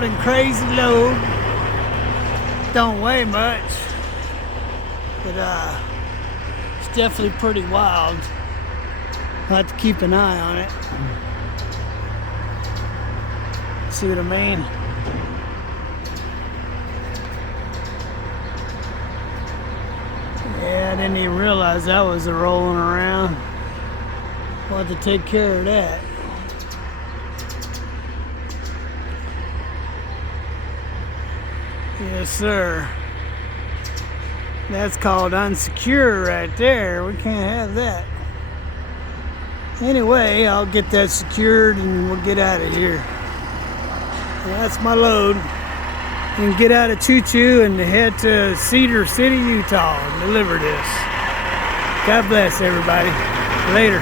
wild and crazy load. Don't weigh much, but it's definitely pretty wild. I'll have to keep an eye on it. See what I mean? Yeah, I didn't even realize that was rolling around. We'll have to take care of that. Yes, sir. That's called unsecure right there. We can't have that. Anyway, I'll get that secured and we'll get out of here. That's my load. And get out of Choo Choo and head to Cedar City, Utah and deliver this. God bless everybody. Later.